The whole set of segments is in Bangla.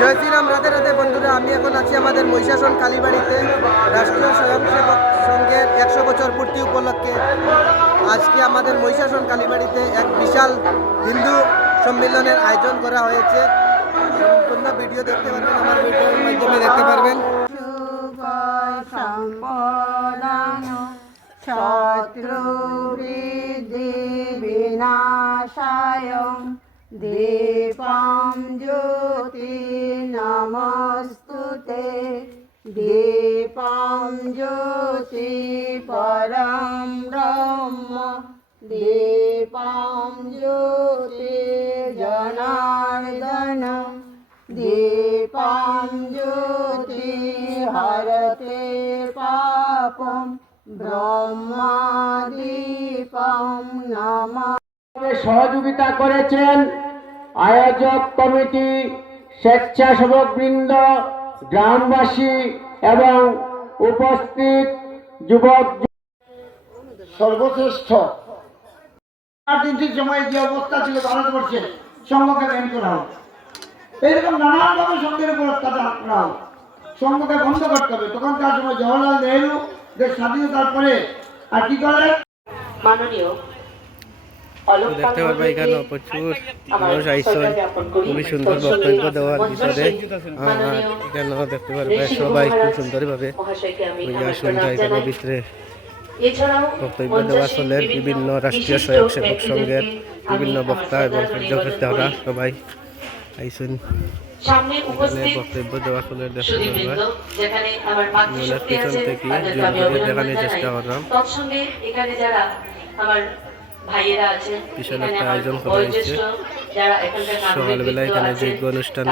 জয় শ্রীরাম, রাধে রাধে বন্ধুরা, আমি এখন আছি আমাদের মহিষাসন কালীবাড়িতে, রাষ্ট্রীয় স্বয়ংসেবক সংঘের একশো বছর পূর্তি উপলক্ষে। আজকে আমাদের মহিষাসন কালীবাড়িতে এক বিশাল হিন্দু সম্মেলনের আয়োজন করা হয়েছে। সম্পূর্ণ ভিডিও দেখতে পারবেন আমার ভিডিওর মাধ্যমে দেখতে পারবেন। শত্রুবৃদ্ধি বিনাশায় দীপম জ্যোতি নমস্তুতে। দীপম জ্যোতি পরম ব্রহ্ম। দীপম জ্যোতি জনার্দনম দীপম জ্যোতি হরতে পাপম। ব্রহ্মাদীপম নমঃ। সহযোগিতা করেছেন আয়োজক কমিটি স্বেচ্ছাসেবক বৃন্দ গ্রামবাসী এবং উপস্থিত যুবক সর্বশ্রেষ্ঠ। রাজনীতির সময় যে অবস্থা ছিল ভারতবর্ষে সংঘকে ব্যান করা হোক। এইরকম নানানভাবে সংঘের উপর অত্যাচার করা হোক। সংঘকে বন্ধ করতে হবে। তখনকার সময় জওয়াহরলাল নেহরু দেশ স্বাধীনতার পরে আর কি করে মাননীয় দেখতে পারবে এখানে প্রচুর মানুষ আইসন। খুবই সুন্দর বক্তব্য দেওয়ার বিষয়ে এখানে দেখতে পারবে সবাই খুব সুন্দরভাবে আমি এখানে ভিতরে বক্তব্য দেওয়া চলে। বিভিন্ন রাষ্ট্রীয় স্বয়ংসেবক সংঘের বিভিন্ন বক্তা এবং কার্যকর্তারা সবাই আইসন। সামনে উপস্থিত বক্তব্য দেওয়া চলে দেখতে যেখানে আমার পিছন থেকে দেখানোর চেষ্টা করলাম। তৎসঙ্গে এখানে যারা আমার ভাইয়েরা আছেন বিশাল একটা আয়োজন করা যারা সকালবেলা এখানে যোগ্য অনুষ্ঠান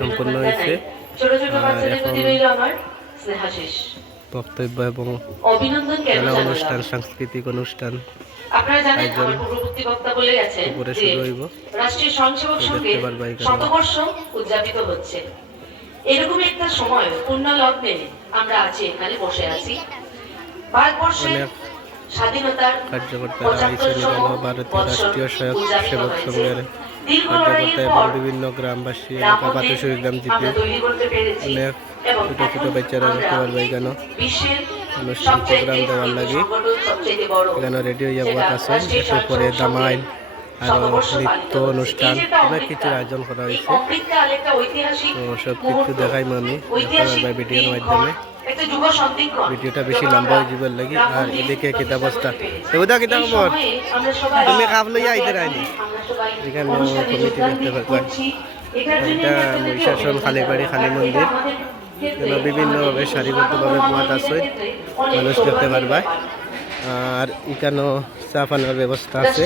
সম্পন্ন হয়েছে। আর এখন বক্তব্য এবং জানালাম? অনুষ্ঠান সাংস্কৃতিক অনুষ্ঠান আপনারা জানেন আমার পূর্ববর্তী বক্তা বলে গেছেন যে রাষ্ট্রীয় স্বয়ংসেবক। শতবর্ষ উদযাপিত হচ্ছে। এরকম একটা সময় পূর্ণ লগ্নে আমরা আছি এখানে বসে আছি। ভারতবর্ষের এখানে ভারতীয় রাষ্ট্রীয় স্বয়ং সেবক সংঘের কার্যকর্তা এবং বিভিন্ন গ্রামবাসী এলাকা মন্দির গ্রাম পেরেছি অনেক ছোট ছোট বাচ্চারা দেখতে আমরা এখানে। অনুষ্ঠান প্রোগ্রাম দেওয়ার লাগি। এখানে রেডিও যেটা আছে রাষ্ট্রীয় পরে স্বয়ংসেবক দামাইল সংঘের আরও নৃত্য অনুষ্ঠান অনেক কিছুর আয়োজন করা হয়েছে। তো সব কিছু দেখাইম আমি ভিডিওর মাধ্যমে। ভিডিওটা বেশি লম্বা হয়ে যাবার লাগি আর এদিকে করতে পেরেছি। দেবদা কিতা খবর তুমি কাপ লইয়া আইতে রাইনি এখানে কমিটি দেখতে পারবা। এটার জন্য এটা মহিষাসন খালিবাড়ি খালি মন্দির। বিভিন্নভাবে সারিবদ্ধভাবে বুয়াত আছে। মানুষ দেখতে পারবা আর এখানেও চা পানার ব্যবস্থা আছে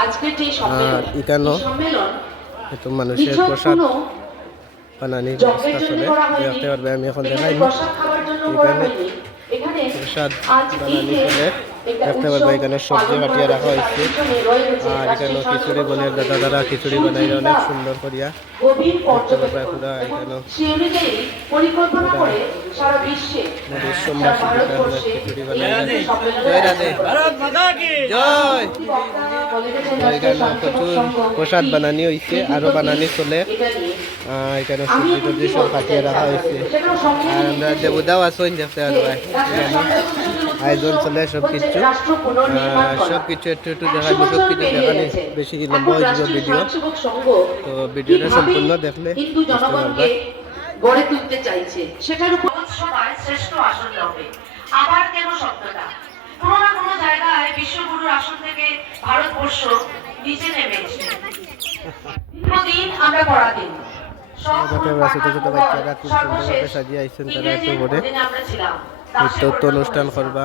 আর সম্মেলন এখানেও এই সম্মেলন তো মানুষের প্রসাদ বানানির ব্যবস্থা চলে। দেখতে পারবে আমি এখন দেখাই এখানে প্রসাদ বানানি চলে। একটা দেখতে পারবে এখানে সবজি কাটিয়ে রাখা হয়েছে। আর এখানেও খিচুড়ি বনের দাদা দাদা খিচুড়ি বানাই অনেক সুন্দর করিয়া। গভীর পারবে পুরা এখানেও খিচুড়ি বানাই জয় প্রসাদ বানানি হয়েছে কি আরও বানানি চলে। এখানে সবজি কাটিয়ে রাখা? হয়েছে আর আমরা দেবদাও আসুন আয়োজন চলে সব কিছু। সব কিছু একটু একটু দেখাই সব কিছু দেখানি বেশি লম্বা হয়ে যাবে ভিডিও তো ভিডিওটা সম্পূর্ণ দেখলে গড়ে তুলতে চাইছে। সেটার উপর সবাই শ্রেষ্ঠ আসন হবে আবার কেন শব্দটা? কোনো না কোনো জায়গায় বিশ্বগুরুর আসন থেকে ভারতবর্ষ নিচে নেমে এসেছে। দীর্ঘদিন আমরা সর্বশেষ সাজিয়ে আইসেন তারা একটু করে নৃত্য অনুষ্ঠান করবা।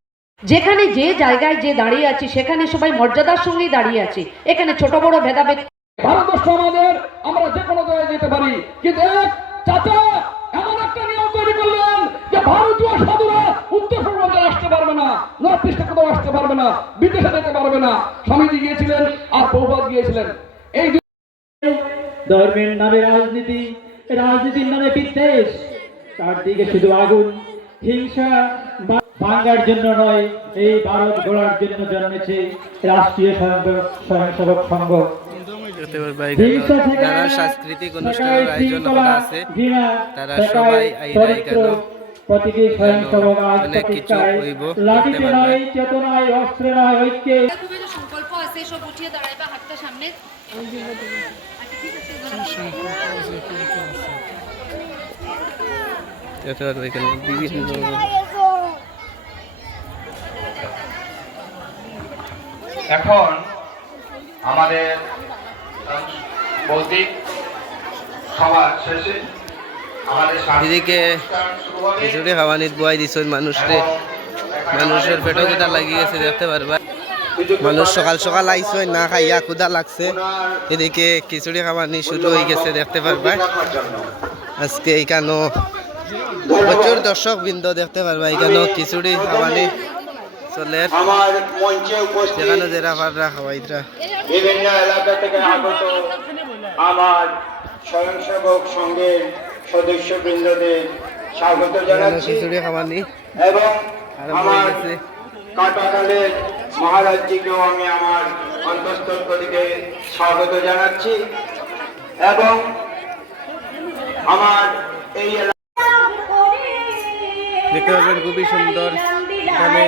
যেখানে যে জায়গায় যে দাঁড়িয়ে আছি সেখানে সবাই মর্যাদার সঙ্গেই দাঁড়িয়ে আছি। এখানে ছোট বড় ভেদাভেদ ভারতবর্ষ আমাদের আমরা যে কোনো জায়গায় যেতে পারি। কিন্তু চাচা এমন একটা নিয়ম তৈরি করলেন যে ভারতীয় সাধুরা উত্তর পূর্বাঞ্চলে আসতে পারবে না নর্থ ইস্টে কোথাও আসতে পারবে না বিদেশে যেতে পারবে না। স্বামীজি গিয়েছিলেন আর প্রভুপাত গিয়েছিলেন। এই ধর্মের নামে রাজনীতি রাজনীতির নামে বিদ্বেষ। চারদিকে শুধু আগুন হিংসা ভাঙ্গার জন্য নয় এই ভারত গড়ার জন্য জন্মেছে রাষ্ট্রীয় স্বয়ং- স্বয়ংসেবক সংঘ সাংস্কৃতিক শেখায় অনুষ্ঠানের আয়োজন করা আছে। তারা সবাই প্রতিটি স্বয়ংসেবক অনেক কিছু প্রতিষ্ঠায় হইব, লাঠিতে নয় চেতনায় অস্ত্রে নয় ঐক্যে। সংকল্প আছে সব উঠিয়ে দাঁড়াইবা হাতটা সামনে। এখানে বিভিন্ন এখন আমাদের ভৌতিক সভা শেষে এদিকে খিচুড়ি বয় মানুষরে মানুষের গেছে দেখতে পারবা। মানুষ সকাল সকাল আইসই না খাইয়া ক্ষুদা লাগছে। এদিকে খিচুড়ি শুরু হয়ে গেছে দেখতে পারবা। আজকে এইখানেও প্রচুর দর্শক বৃন্দ দেখতে পারবা এখানেও খিচুড়ি খাওয়ানি চলে আমার মঞ্চে উপস্থিত যেখানে যেরা পাররা খাওয়াইতরা বিভিন্ন এলাকা থেকে আগত আমার স্বয়ংসেবক সংঘের সদস্য বৃন্দদের স্বাগত জানাচ্ছি। এবং আমার কাটাকালের মহারাজজিকেও আমি আমার অন্তঃস্থল থেকে স্বাগত জানাচ্ছি। এবং আমার এই এলাকা দেখতে খুবই সুন্দর। এখানে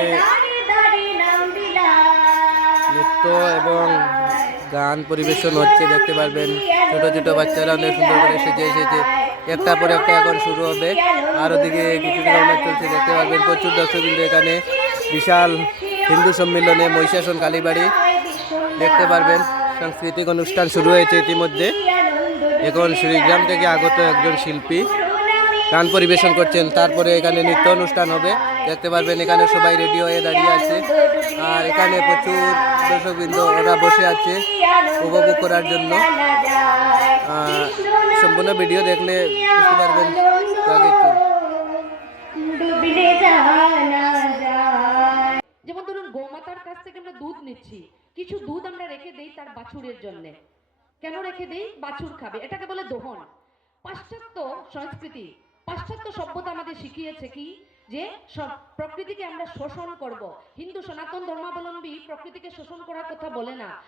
নৃত্য এবং গান পরিবেশন হচ্ছে, দেখতে পারবেন। ছোট ছোট বাচ্চারা অনেক সুন্দর করে সেজে এসেছে একটা পরে একটা এখন শুরু হবে। আর ওদিকে কিছু অনেক চলছে, দেখতে পারবেন। প্রচুর দর্শকবৃন্দ এখানে। বিশাল হিন্দু সম্মেলনে মহিষাসন কালীবাড়ি, দেখতে পারবেন। সাংস্কৃতিক অনুষ্ঠান শুরু হয়েছে ইতিমধ্যে। এখন শ্রীগ্রাম থেকে আগত একজন শিল্পী। গান পরিবেশন করছেন। তারপরে এখানে নৃত্য অনুষ্ঠান হবে। দেখতে পারবেন এখানে সবাই রেডি হয়ে দাঁড়িয়ে আছে। আর এখানে প্রচুর দর্শকবৃন্দ ওরা বসে আছে উপভোগ করার জন্য। সম্পূর্ণ ভিডিও দেখলে বুঝতে পারবেন যেমন ধরুন, গোমাতার কাছ থেকে আমরা দুধ নিচ্ছি। কিছু দুধ আমরা রেখে দেই তার বাছুরের জন্য। কেন রেখে দেই? বাছুর খাবে। এটাকে বলে দোহন। পাশ্চাত্য সংস্কৃতি পাশ্চাত্য সভ্যতা আমাদের শিখিয়েছে কি? যে সব- প্রকৃতিকে আমরা শোষণ করব। হিন্দু সনাতন ধর্মাবলম্বী প্রকৃতিকে শোষণ করার কথা বলে না।